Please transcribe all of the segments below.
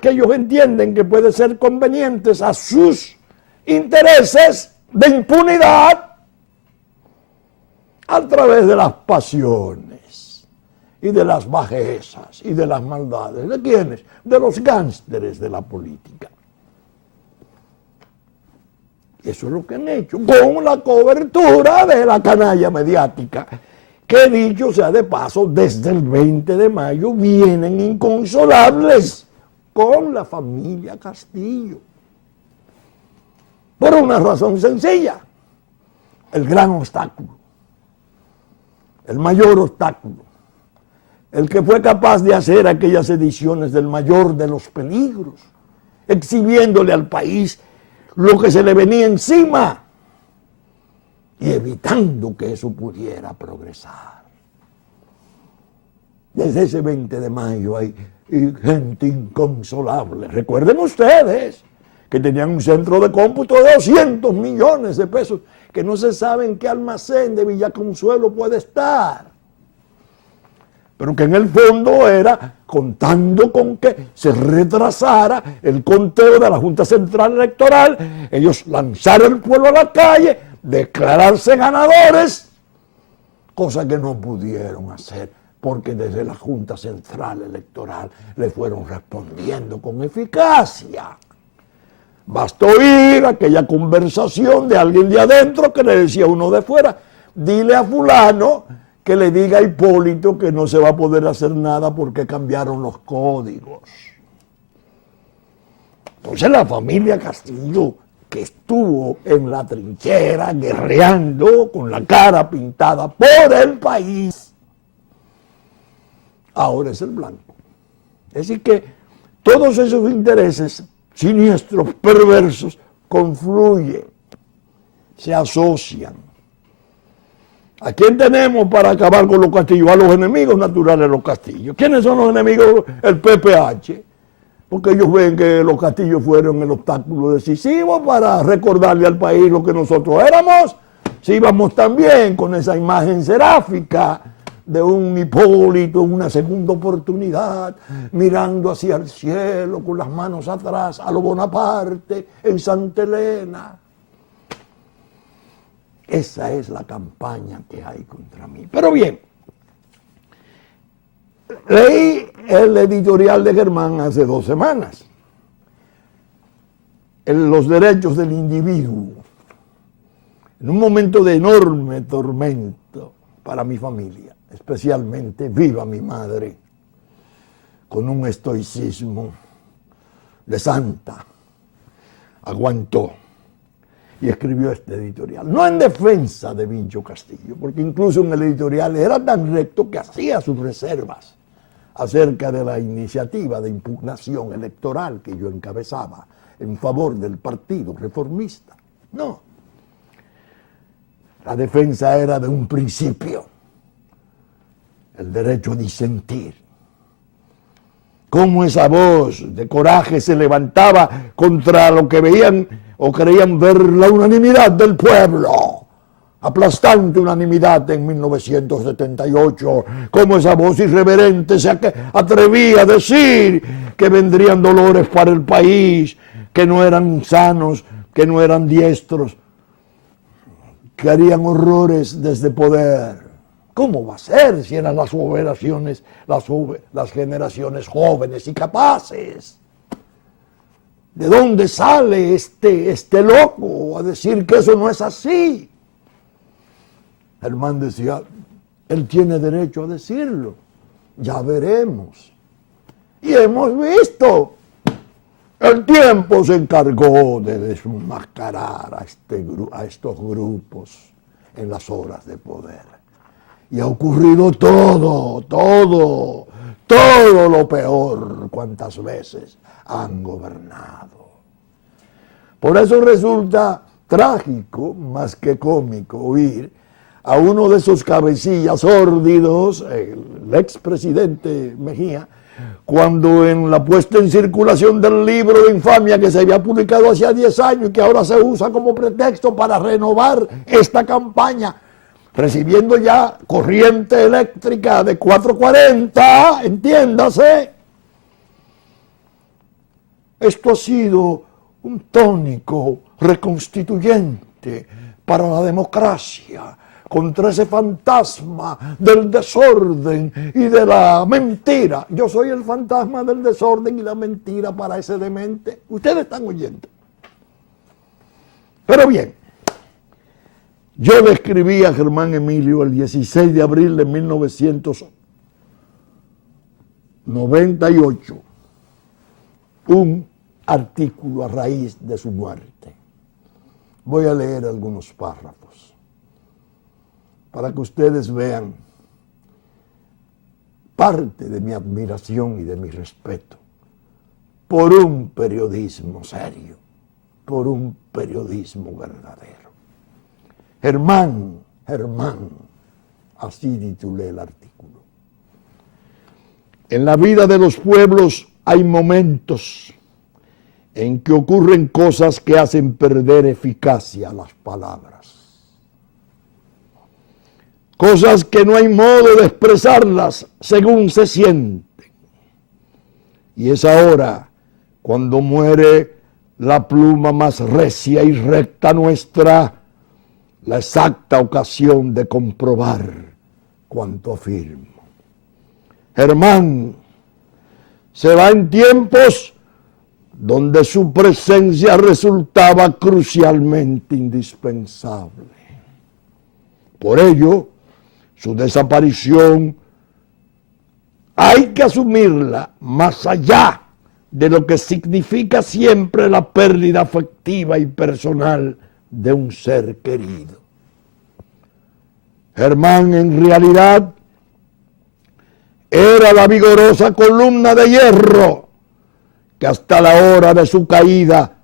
que ellos entienden que pueden ser convenientes a sus intereses de impunidad a través de las pasiones y de las bajezas y de las maldades. ¿De quiénes? De los gánsteres de la política. Eso es lo que han hecho, con la cobertura de la canalla mediática, que dicho sea de paso, desde el 20 de mayo vienen inconsolables con la familia Castillo. Por una razón sencilla, el gran obstáculo, el mayor obstáculo, el que fue capaz de hacer aquellas ediciones del mayor de los peligros, exhibiéndole al país lo que se le venía encima y evitando que eso pudiera progresar. Desde ese 20 de mayo hay gente inconsolable. Recuerden ustedes que tenían un centro de cómputo de 200 millones de pesos que no se sabe en qué almacén de Villaconsuelo puede estar. Pero que en el fondo era contando con que se retrasara el conteo de la Junta Central Electoral, ellos lanzaron al pueblo a la calle, declararse ganadores, cosa que no pudieron hacer, porque desde la Junta Central Electoral le fueron respondiendo con eficacia. Bastó oír aquella conversación de alguien de adentro que le decía a uno de fuera, dile a fulano que le diga a Hipólito que no se va a poder hacer nada porque cambiaron los códigos. Entonces la familia Castillo, que estuvo en la trinchera guerreando con la cara pintada por el país, ahora es el blanco. Es decir que todos esos intereses siniestros, perversos, confluyen, se asocian. ¿A quién tenemos para acabar con los castillos? A los enemigos naturales de los castillos. ¿Quiénes son los enemigos? El PPH. Porque ellos ven que los castillos fueron el obstáculo decisivo para recordarle al país lo que nosotros éramos. Si íbamos también con esa imagen seráfica de un Hipólito en una segunda oportunidad, mirando hacia el cielo con las manos atrás, a lo Bonaparte, en Santa Elena. Esa es la campaña que hay contra mí. Pero bien, leí el editorial de Germán hace 2 semanas. En los derechos del individuo. En un momento de enorme tormento para mi familia, especialmente viva mi madre, con un estoicismo de santa, aguantó y escribió este editorial. No en defensa de Vincho Castillo, porque incluso en el editorial era tan recto que hacía sus reservas acerca de la iniciativa de impugnación electoral que yo encabezaba en favor del Partido Reformista. No. La defensa era de un principio, el derecho a disentir. Cómo esa voz de coraje se levantaba contra lo que veían o creían ver la unanimidad del pueblo, aplastante unanimidad en 1978, cómo esa voz irreverente se atrevía a decir que vendrían dolores para el país, que no eran sanos, que no eran diestros, que harían horrores desde poder. ¿Cómo va a ser si eran las generaciones jóvenes y capaces? ¿De dónde sale este loco a decir que eso no es así? Germán decía, él tiene derecho a decirlo, ya veremos. Y hemos visto. El tiempo se encargó de desmascarar a estos grupos en las horas de poder. Y ha ocurrido todo lo peor cuantas veces han gobernado. Por eso resulta trágico, más que cómico, oír a uno de esos cabecillas sórdidos, el expresidente Mejía, cuando en la puesta en circulación del libro de infamia que se había publicado hacía 10 años y que ahora se usa como pretexto para renovar esta campaña, recibiendo ya corriente eléctrica de 440, entiéndase, Esto ha sido un tónico reconstituyente para la democracia, contra ese fantasma del desorden y de la mentira. Yo soy el fantasma del desorden y la mentira para ese demente. Ustedes están oyendo. Pero bien, yo le escribí a Germán Emilio el 16 de abril de 1998 un artículo a raíz de su muerte. Voy a leer algunos párrafos para que ustedes vean parte de mi admiración y de mi respeto por un periodismo serio, por un periodismo verdadero. Germán, así titulé el artículo. En la vida de los pueblos hay momentos en que ocurren cosas que hacen perder eficacia a las palabras. Cosas que no hay modo de expresarlas según se sienten. Y es ahora cuando muere la pluma más recia y recta nuestra, la exacta ocasión de comprobar cuanto afirmo. Germán se va en tiempos donde su presencia resultaba crucialmente indispensable. Por ello, su desaparición hay que asumirla más allá de lo que significa siempre la pérdida afectiva y personal de un ser querido. Germán en realidad era la vigorosa columna de hierro que hasta la hora de su caída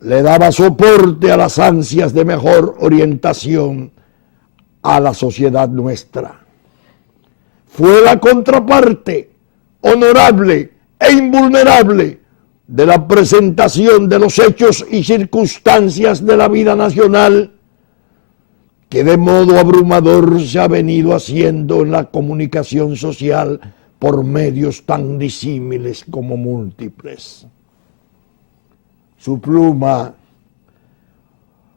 le daba soporte a las ansias de mejor orientación a la sociedad nuestra. Fue la contraparte honorable e invulnerable de la presentación de los hechos y circunstancias de la vida nacional que de modo abrumador se ha venido haciendo en la comunicación social por medios tan disímiles como múltiples. Su pluma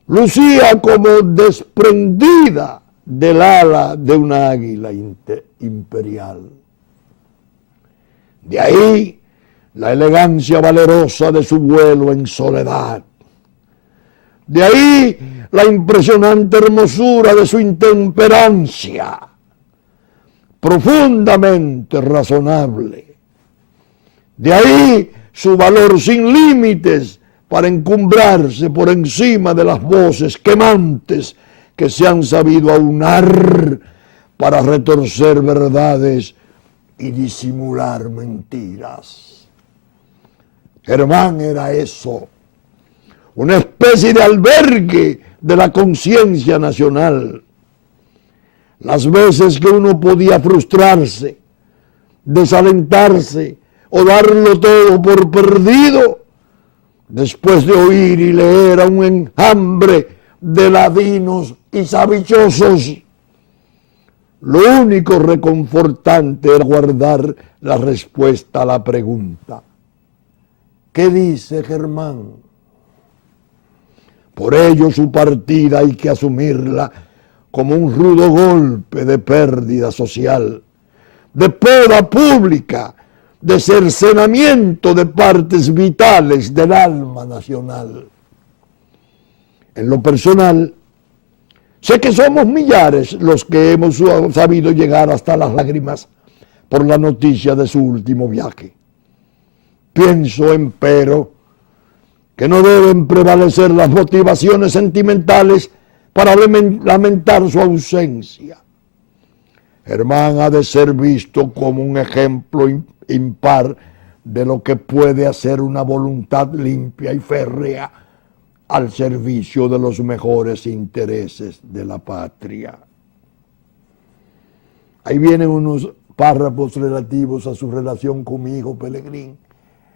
lucía como desprendida del ala de una águila imperial. De ahí la elegancia valerosa de su vuelo en soledad. De ahí la impresionante hermosura de su intemperancia, profundamente razonable. De ahí su valor sin límites para encumbrarse por encima de las voces quemantes que se han sabido aunar para retorcer verdades y disimular mentiras. Germán era eso, una especie de albergue de la conciencia nacional. Las veces que uno podía frustrarse, desalentarse o darlo todo por perdido, después de oír y leer a un enjambre de ladinos y sabichosos, lo único reconfortante era guardar la respuesta a la pregunta: ¿qué dice Germán? Por ello su partida hay que asumirla como un rudo golpe de pérdida social, de poda pública, de cercenamiento de partes vitales del alma nacional. En lo personal, sé que somos millares los que hemos sabido llegar hasta las lágrimas por la noticia de su último viaje. Pienso, empero, que no deben prevalecer las motivaciones sentimentales para lamentar su ausencia. Germán ha de ser visto como un ejemplo impar de lo que puede hacer una voluntad limpia y férrea al servicio de los mejores intereses de la patria. Ahí vienen unos párrafos relativos a su relación con mi hijo Pelegrín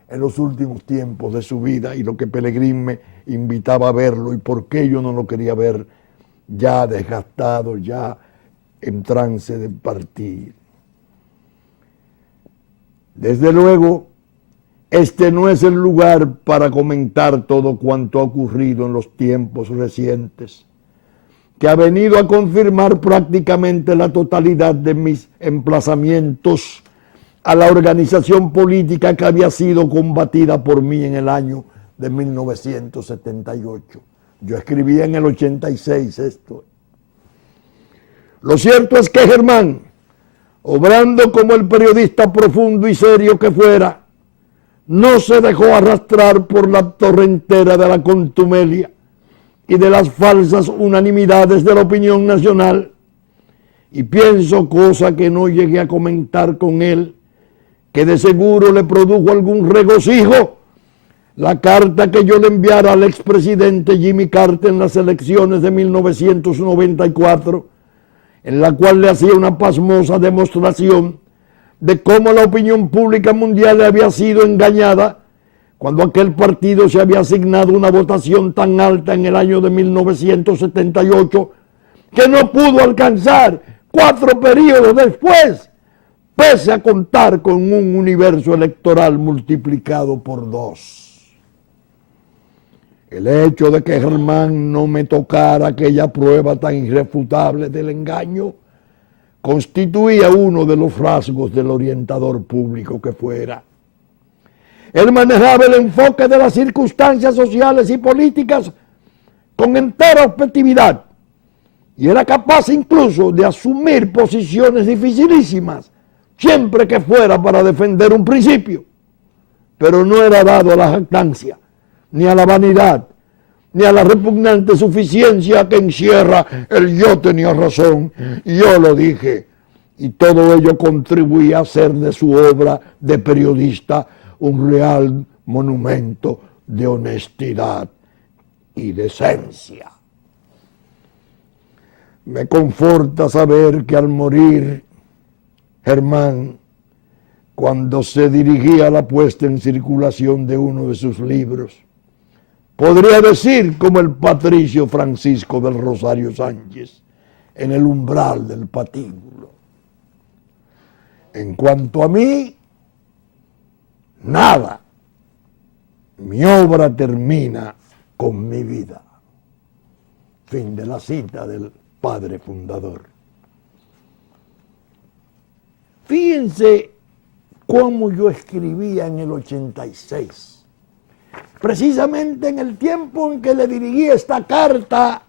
en los últimos tiempos de su vida y lo que Pelegrín me invitaba a verlo y por qué yo no lo quería ver ya desgastado, ya en trance de partir. Desde luego este no es el lugar para comentar todo cuanto ha ocurrido en los tiempos recientes, que ha venido a confirmar prácticamente la totalidad de mis emplazamientos a la organización política que había sido combatida por mí en el año de 1978. Yo escribía en el 86 esto. Lo cierto es que Germán, obrando como el periodista profundo y serio que fuera, no se dejó arrastrar por la torrentera de la contumelia y de las falsas unanimidades de la opinión nacional. Y pienso, cosa que no llegué a comentar con él, que de seguro le produjo algún regocijo la carta que yo le enviara al expresidente Jimmy Carter en las elecciones de 1994, en la cual le hacía una pasmosa demostración de cómo la opinión pública mundial le había sido engañada cuando aquel partido se había asignado una votación tan alta en el año de 1978 que no pudo alcanzar 4 periodos después, pese a contar con un universo electoral multiplicado por 2. El hecho de que Germán no me tocara aquella prueba tan irrefutable del engaño constituía uno de los rasgos del orientador público que fuera. Él manejaba el enfoque de las circunstancias sociales y políticas con entera objetividad y era capaz incluso de asumir posiciones dificilísimas, siempre que fuera para defender un principio, pero no era dado a la jactancia, ni a la vanidad, ni a la repugnante suficiencia que encierra el yo tenía razón, yo lo dije, y todo ello contribuía a hacer de su obra de periodista un real monumento de honestidad y decencia. Me conforta saber que al morir Germán, cuando se dirigía a la puesta en circulación de uno de sus libros, podría decir como el patricio Francisco del Rosario Sánchez en el umbral del patíbulo: en cuanto a mí, nada, mi obra termina con mi vida. Fin de la cita del padre fundador. Fíjense cómo yo escribía en el 86. Precisamente en el tiempo en que le dirigí esta carta,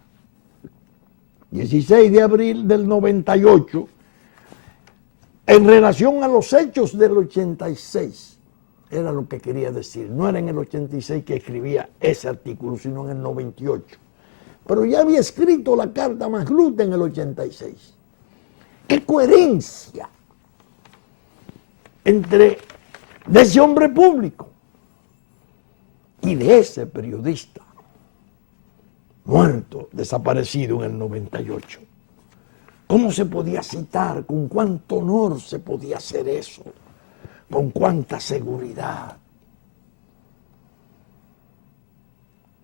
16 de abril del 98, en relación a los hechos del 86, era lo que quería decir. No era en el 86 que escribía ese artículo, sino en el 98. Pero ya había escrito la carta Magluta en el 86. ¡Qué coherencia entre de ese hombre público y de ese periodista muerto, desaparecido en el 98. ¿Cómo se podía citar? ¿Con cuánto honor se podía hacer eso? ¿Con cuánta seguridad?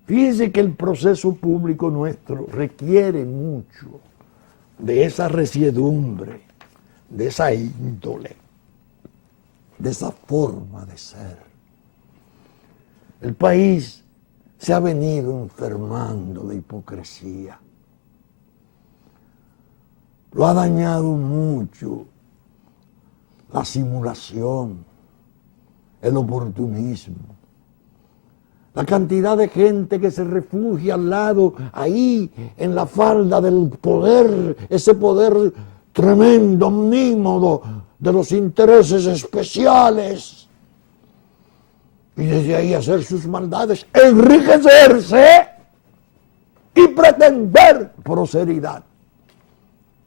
Fíjense que el proceso público nuestro requiere mucho de esa resiedumbre, de esa índole, de esa forma de ser. El país se ha venido enfermando de hipocresía. Lo ha dañado mucho la simulación, el oportunismo, la cantidad de gente que se refugia al lado, ahí, en la falda del poder, ese poder tremendo, omnímodo, de los intereses especiales. Y desde ahí hacer sus maldades, enriquecerse y pretender prosperidad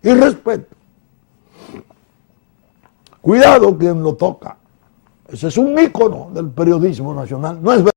y respeto. Cuidado quien lo toca. Ese es un ícono del periodismo nacional. No es verdad.